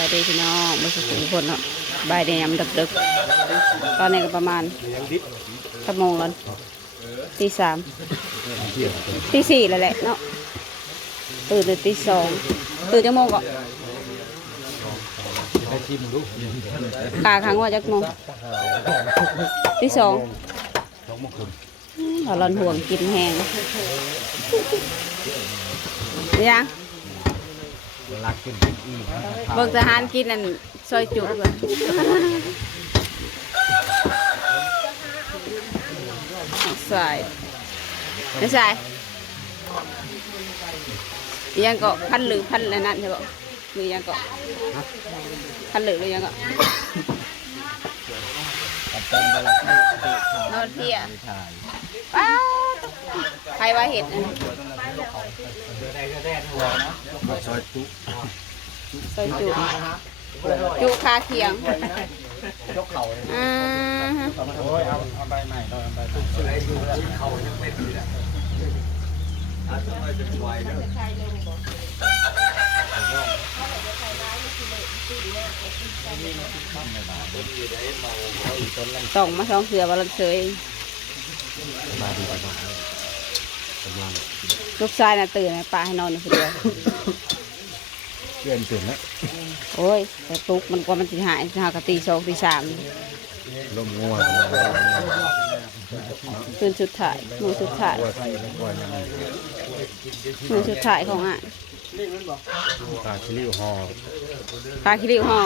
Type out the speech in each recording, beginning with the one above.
ายดีพี่น้องมาสุขทุกคนเนาะบ่ายแดงดึกๆตอนนี้ก็ประมาณชั่วโมงแล้วตีสามตีสี่แล้วแหละเนาะตื่นแต่ตีสองตื่นจักโมงก่อนกาครั้งว่าจักโมงตีสองสองมงคลอร้อนห่วงกินแห้งยัง รักกินเป็นอีกเบิ่งทหารกินนั่นซอยจุเลยใส่ไม่ใส่ยังก็พันหรือพันอะไรนั่นใช่ปะหรือยังก็พันหรือหรือยังก็เป็นเวลาที่นอนเพียถ่ายป้าใครว่าเห็ดอันนั้น ซอยจุซอยจุจุคาเคียงอ่าฮะโอ้ยเอาเอาใบใหม่เอาใบใหม่เข่ายังไม่ดีเลยอาจจะไม่จะไวเด้ส่องมาสองเสือวันลเฉยมาดีกว่า กำลังลูกชายน่ะตื่นน่ะป้าให้นอนอยู่คนเดียวเพื่อนตื่นแล้วโอ้ยแต่ตุกมันกว่ามันสิหายหากะตีสองตีสามลมงัวคืนสุดท้ายมือสุดท้ายงัวไทยงัวยังมือสุดท้ายของอะปลาชิลิวห่อปลาคิริวห่อ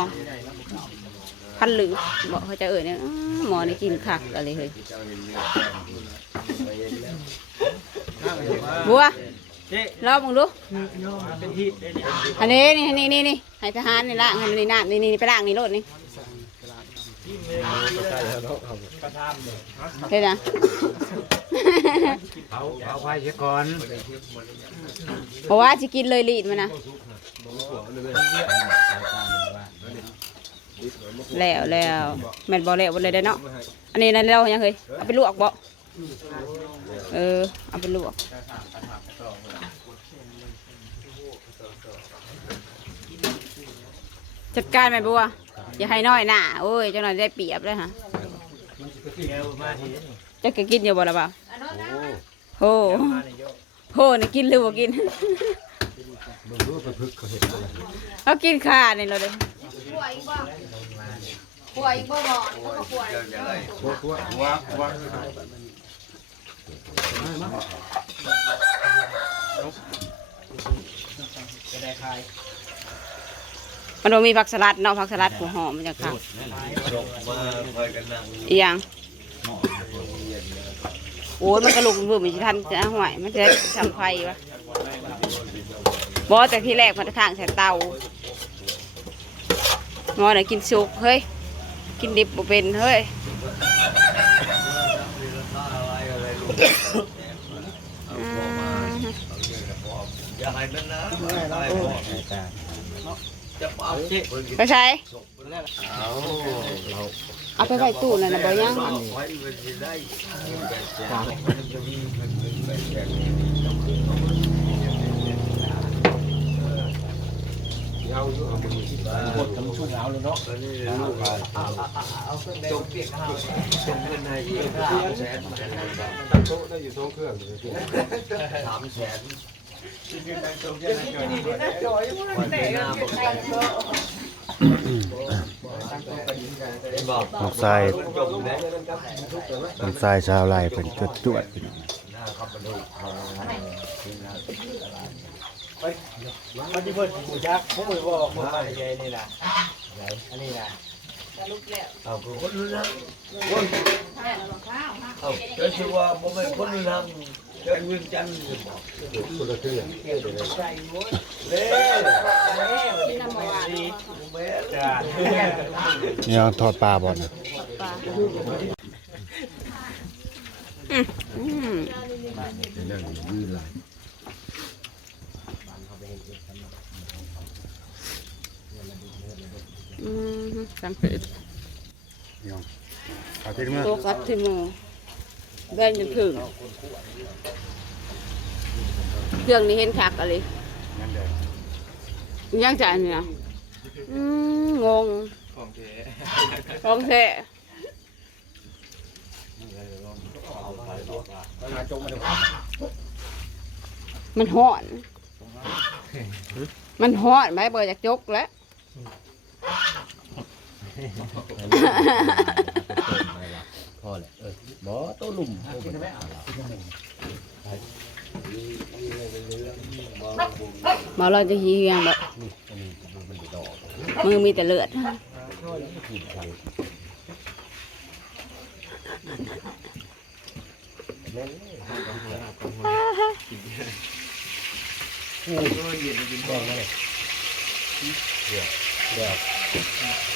พันหรือบอกเขาจะเอ่ยเนี่ยอ้าหมอนี่กินคักอะไรเฮ้ย บัวรอบมึงดูอันนี้นี่นี่นี่นี่ให้ทหารนี่ล่างให้นี่น้ำนี่นี่ไปล่างนี่รถนี่เฮ้ยนะเอาเอาไว้เสียก่อนเพราะว่าจะกินเลยลีดมันนะแล้วแล้วแม่นบ่แล้วบ่เลยได้อเนาะอันนี้นั่นเรายังเคยเอาไปลวกบ่ เออ เอาไปลวกจัดการแม่บัว อย่าให้น้อยหน่าโอ้ยเจ้าหน่อยได้เปรียบเลยฮะจะกินอยู่บ่ละเปล่าโอ้โหนี่กินหรือบ่กินมึงรู้ไปพึกเขาเห็นอะไรเขากินข่านี่เราเลยพวกพ มันบ่มีผักสลัดเนาะผักสลัดหัวหอมมันจะค่ะอีหยังโอ้ยมันกระลุกมือมันจะทันจะห่วยมันจะทำไฟวะบอแต่ที่แรกมันจะทางใส่เตางอน่ะกินสุกเฮ้ยกินดิบบ่เป็นเฮ้ย อืมอย่าให้มันนะจะเอาเช็คไปใช้ เอาเอาไปไว้ตู้นั่นนะบ่ยัง ไว้มันจะได้หมดทั้งชุ่มเอาเลยเนาะจบเปียกข้าวเป็นเงินให้ยี่ห้าแสนตั้งโต๊ะได้อยู่โต๊ะเครื่องสามแสนนหน้าบอกกันบอกน้องทรายจบแล้วน้องทรายชาวไร่เป็นจดจวด มันจะเปิดหูยักษ์พวกมือบอกมือไปใหญ่นี่นะอันนี้นะเอาคนนู้นะคนเอาเจ้าชื่อว่าผมเป็นคนนู้นะเจ้าเวียงจันทร์บอกคนละเครื่องเล่จ้าเนี่ยทอดปลาบ่อนอืม เรื่ องยืดไหลอืมสังเกตยองเอาที่มือตัวกัดที่มือแบ่งจนถึงเครื่องนี้เห็นคักอะไรนั่นเลยยังจ่ายเนี่ยเอืมงงของเทของแท้งานจงมาดูมันห่อน มันห่อนไหมเบอร์จากจกแล้ว พอแหละเออบ่ตัวลุ่มเอาไปได้มาเราจะฮีเฮียงแบบนี่อันนี้มันดอกมือมีแต่เลือดกินทางแม่นโอ้ยเย็นกินแดงมาเลยเดี๋ยวเดี๋ยว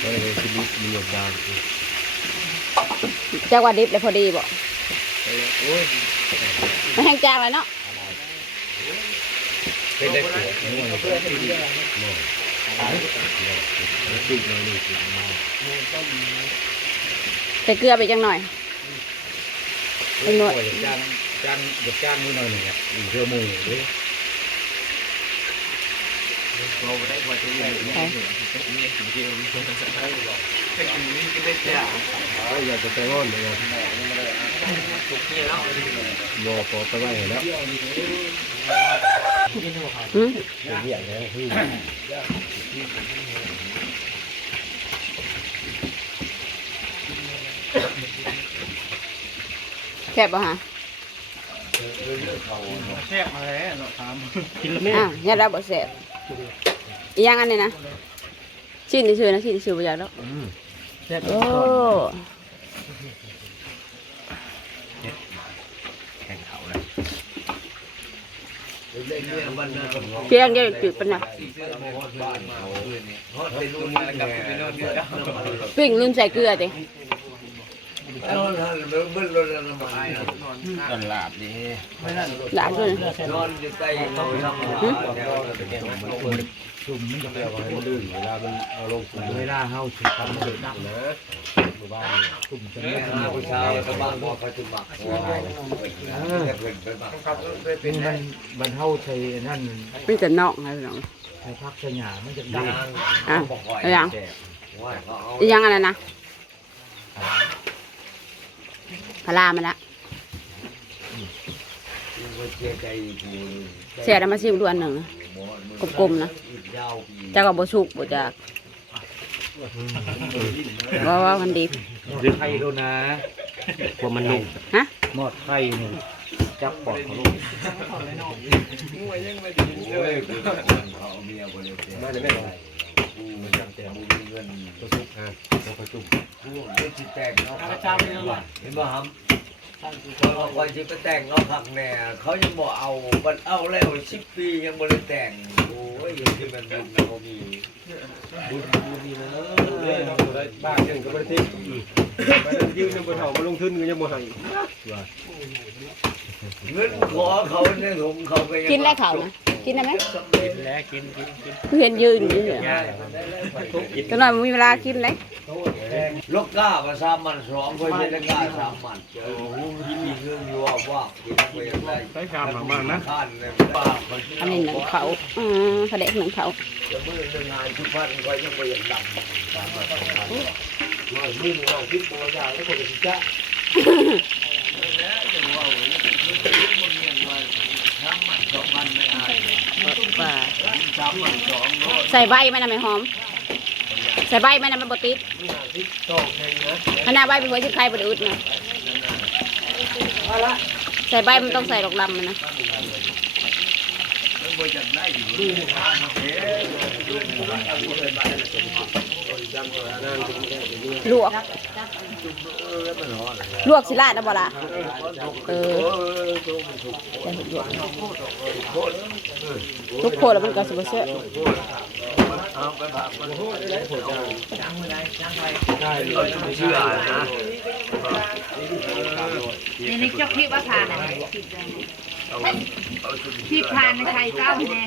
เฮ้ยชีวิตมีอยู่บางจากว่าดิบเลยพอดีบ่โอ้ยมันแห้งจางเลยเนาะเป็นได้เกิดนี่มันเป็นที่ดีเนาะติดเลยนี่ติดมากใส่เกลือไปจังหน่อยเป็นหนวดจานจานหยดจานนิดหน่อยหนึ่งอะอีกเพื่อมือเด้ เราได้พอจะอยู่นี่นี่สิ่งที่เราควรจะใช้หรอกแค่กินนี่ก็ได้จ้าเอ้ยอยากจะไปร่อนเลยถูกเนี่ยแล้วรอพอไปไว้แล้วหืมเป็นเหี้ยแล้วพี่แซ่บป่ะฮะแทรกมาแล้วเนาะถามอ้าวยัดแล้วบ่แซ่บ อีกอย่างอันนี้นะชิ้นที่ชื่อนะชิ้นที่ชื่อบ่อยากแล้วแทรกโอ้แข่งเขาแล้วเล่นเนี่ยมันน่าสนใจเพียงเดียวจืดปานน่ะสีเสื้อโมฮอดบ้านเขาเลยนี่ฮอดไปนู่นนี่แล้วกลับไปนู่นนี่แล้วปิ้งลืมใส่เกลือติ นอนหันเบิ่งเบิ่งรถน้ำมันนอนกันหลับดิหลานด้วยนอนอยู่ใต้เขาทำหาแถวนั้นเป็นมันซุ่มมันจะไปเอาให้ลื่นเวลามันเอาลงเวลาเฮาสิทำมันเลยนักนะหมู่บ้านซุ่มจะไม่ทำผู้ชายก็บ้านบ่เขาจะหมักหัวให้แค่เพิ่นไปหมักเป็นมันมันเท่าใช้นั่นมีแต่นอกนะพี่น้องใช้พักใช้หยามันจะดัดังงอะบ่ค่อยเอายังแซ่บว่าเขาเอาอีกอย่างอันนั้นนะ พารามันละบ่เสียใจกูเสียแล้วมาชิมดูอันหนึ่งนะกลมๆนะยาวปีจักว่าบ่สุกบ่จักว่าว่ามันดีหรือไข่โดนนะกลัวมันนุ่มฮะหมอดไข่นี่จับปอดเขาลูกงูยังไม่ได้ยินเลโอ้ย ยกูเขาเอาเมียบ่ได้เสียมาเลยแม่กูมันจำแต่บ่มีเงินตัวซุปฮะตัวกระจุ่มกูกูสิแต่งเนาะเห็นบ่ครับเขาคอยสิไปแต่งเนาะข้างแน่เขายังบ่เอามันเอาแล้ว10ปียังบ่ได้แต่งโอ้ยยังสิมันบุญบ่มีบุญบ่มีนะบ้านยังก็ไม่ได้ทิ้งไปนั่นยืมยังไปเถามาลงทุนก็ยังบ่ให้เงินขอเขาในถุงเขาก็ยังกินได้เขานะ กินได้ไหมกินแล้วกินกินกินเพื่อนยืนอยู่เนี่ยตอนนั้นมีเวลากินเลยลูกก้ามาสามมันสองคนจะได้ก้าสามมันโอ้โหที่มีเรื่องอยู่ว่าว่ากินไปยังไงใช้คำมากนะข้านในป่าคนอันนี้หนึ่งเขาอืมเขาเด็กหนึ่งเขาจะมือเรื่องงานทุกพันก็ยังไม่ยังดำสามมันสองพันว่ามือเราคิดตัวยาวแล้วก็จะจ้า สองพันไม่อาย ว่า สามมันสองเนาะ ใส่ใบมันนะไม่หอม ใส่ใบมันนะมันบติดต้องใช้นะขนาดใบเป็นหัวชิบไข่บดอึดนะใส่ใบมันต้องใส่ดอกลำมันนะ ลวกลวกสิลาดนะบ่ล่ะเออจะเห็นลวกทุกคนแล้วมันก็สิบ่เชื่อเชื่อนะนี่นี่เจ้าพี่ว่าทานอะไรพี่ทานในไทยเก้าแน่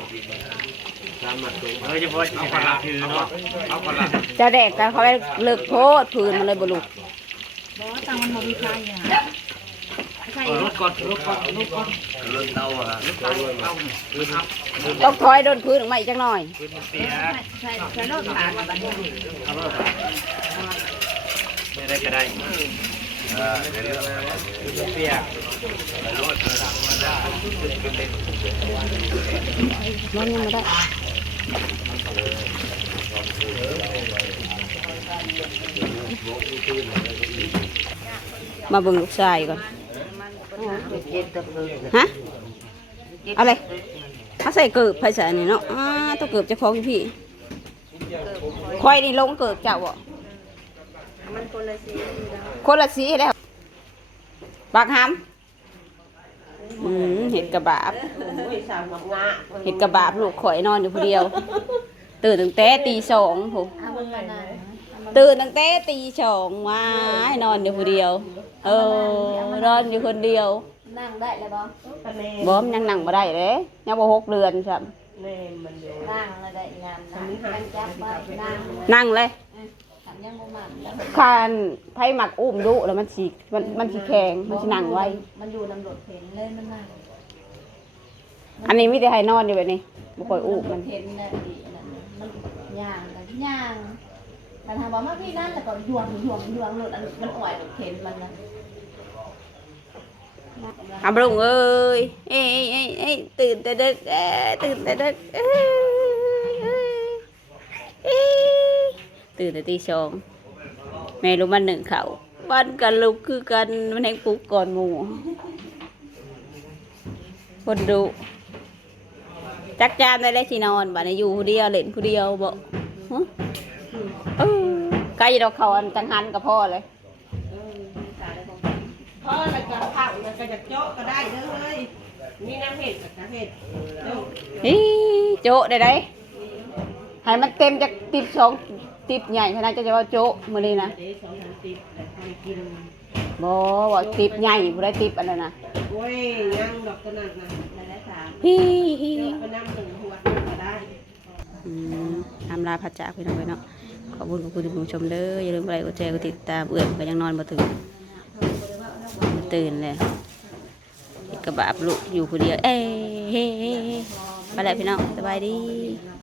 เออจะพอจะขลับคือเนาะเอาขลับเจ้าแดกกันเขาไปเลิกโทษพื้นมันเลยบ่ลุกบอกว่าตังมันบ่มีใครอะใส่รถก่อนรถก่อนรถก่อนรถเตาอะรถเตาเตาคือครับต้องถอยโดนพื้นออกมาอีกจักหน่อยคือเสียใส่ใส่รถผ่านบัดนี้ไม่ได้ก็ได้ เปียกมันยังไม่ได้มาเบิ่งลูกชายก่อน ฮะ อะไรเขาใส่เกิบภาษานี่เนาะอ่าต้องเกิบเจะคล้าของพี่ควายนี่ลงเกิบเจ้าบ่ มันคนละสีคนละสีแล้วปากหำอืมเห็ดกระบาบเห็ดกระบาบลูกข่อยนอนอยู่ผู้เดียว ตื่นตั้งแต่ตีสองผมตื่นตั้งแต่ตีสองว้ายนอนอยู่ผู้เดียว เออนอนอยู่คนเดียว นั่งได้แล้วบ่บ่มนยังนั่งมาได้เลยยังบ่หกเดือนครับนั่งแล้วได้งานนั่งกันจับไว้นั่งนั่งเลยทำ ยังบ่มันแล้วคานไผหมักอุ้มดุแล้วมันสิมันมันสิแข็งมันสินั่งไว้ มันอยู่นำรถเห็นเลยมันนั่งอันนี้มีแต่ให้นอนอยู่แบบนี้บ่ค่อยอุ้มมันเห็นได้ดีอันนั้นมันย่างกันย่างแต่ถามว่ามาพี่นั่นแล้วก็ยวงยวงยวงรถอันมันอ่อยรถเห็นมันนะทำลุงเอ้ยเอ้ยเอ้ยเอ้ยตื่นแต่ดึกเอ้ยตื่นแต่ดึกเอ้ยเอ้ยเอ้ย ตื่นแต่ตีสองแม่รู้มันหนึ่งเขาบ้านกันลูกคือกันมันแหงปลุกก่อนหมูคนดูจักจานได้แล้วที่นอนบ้านอยู่ผู้เดียวเล่นผู้เดียวบ่ฮะเออใกล้ดอกเขาอันจังหันกับพ่อเลยเพราะอะไรกันผักมันก็จะโจ๊ะก็ได้เด้อเฮ้ยมีน้ำเห็ดกับน้ำเห็ดเด้ออีโจะได้ไดให้มันเต็มจากติบสอง ติบใหญ่ขนาดจะจะว่าโจะมื้อนี้นะเดี๋ยวสองสามสิบแต่คนกินบ่ว่าติบใหญ่บ่ได้ติบอันนั้นน่ะโอ้ยยังดอกขนาดนั้นนั่นแหละสามฮิเดี๋ยวก็น้ำหนึ่งหัวก็ได้อืมอำลาพระจากพี่น้องไปเนาะขอบคุณขอบคุณที่ผู้ชมเด้ออย่าลืมกดไลค์กดแชร์กดติดตามเอื้อนก็ยังนอนบ่ตื่นบ่ตื่นเลยเฮ็ดกระบาบลูกอยู่ผู้เดียวเอ้ยเฮ้เฮ้เฮ้ไปแล้วพี่น้องสบายดี